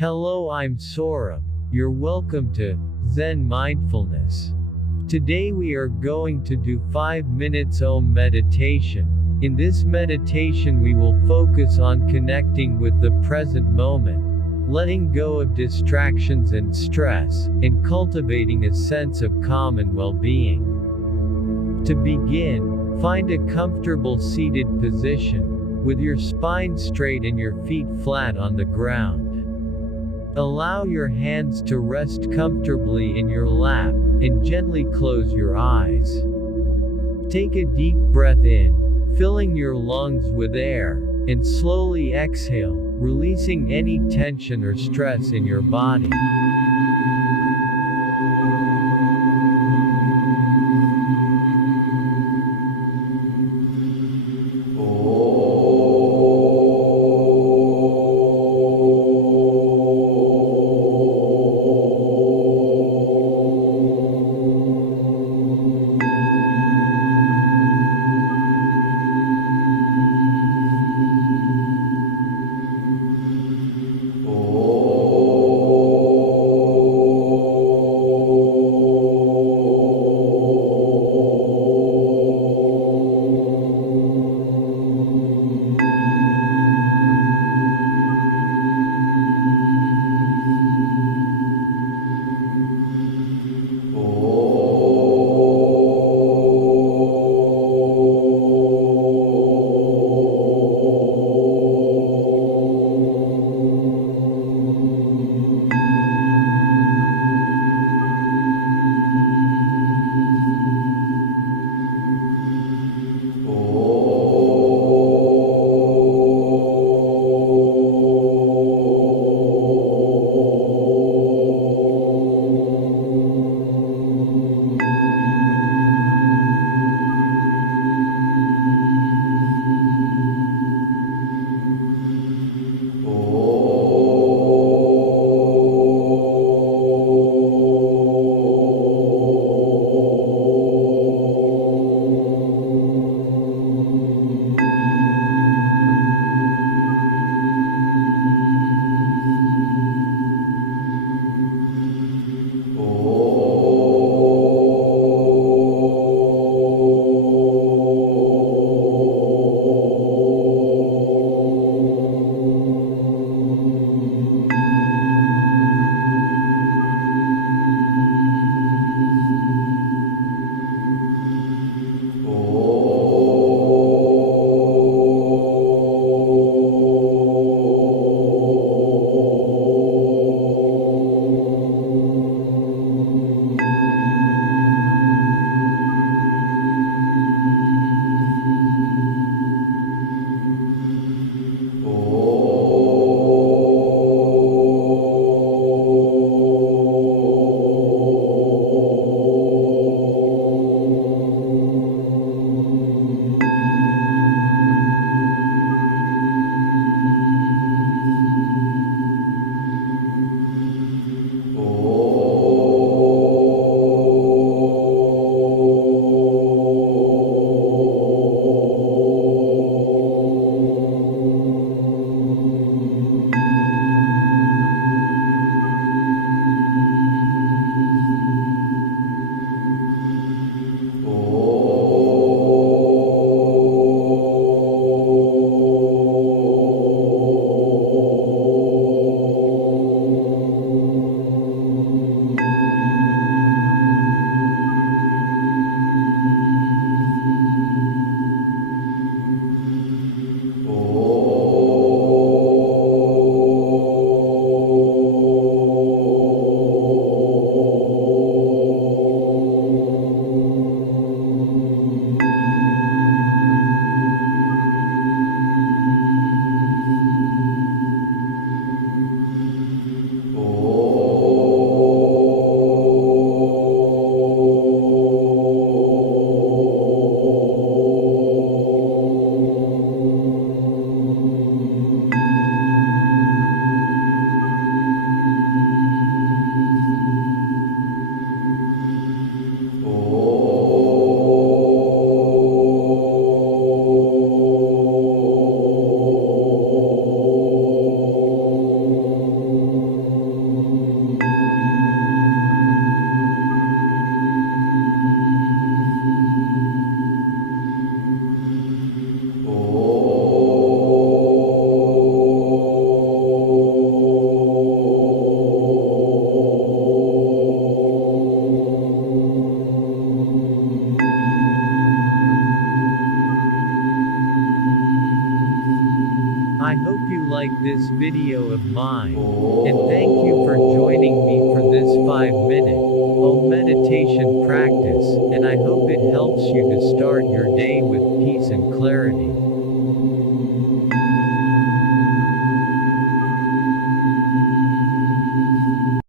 Hello, I'm Saurabh. You're welcome to Zen Mindfulness. Today we are going to do 5 minutes Om meditation. In this meditation we will focus on connecting with the present moment, letting go of distractions and stress, and cultivating a sense of calm and well-being. To begin, find a comfortable seated position, with your spine straight and your feet flat on the ground. Allow your hands to rest comfortably in your lap, and gently close your eyes. Take a deep breath in, filling your lungs with air, and slowly exhale, releasing any tension or stress in your body. like this video of mine. And thank you for joining me for this 5-minute Om meditation practice, and I hope it helps you to start your day with peace and clarity.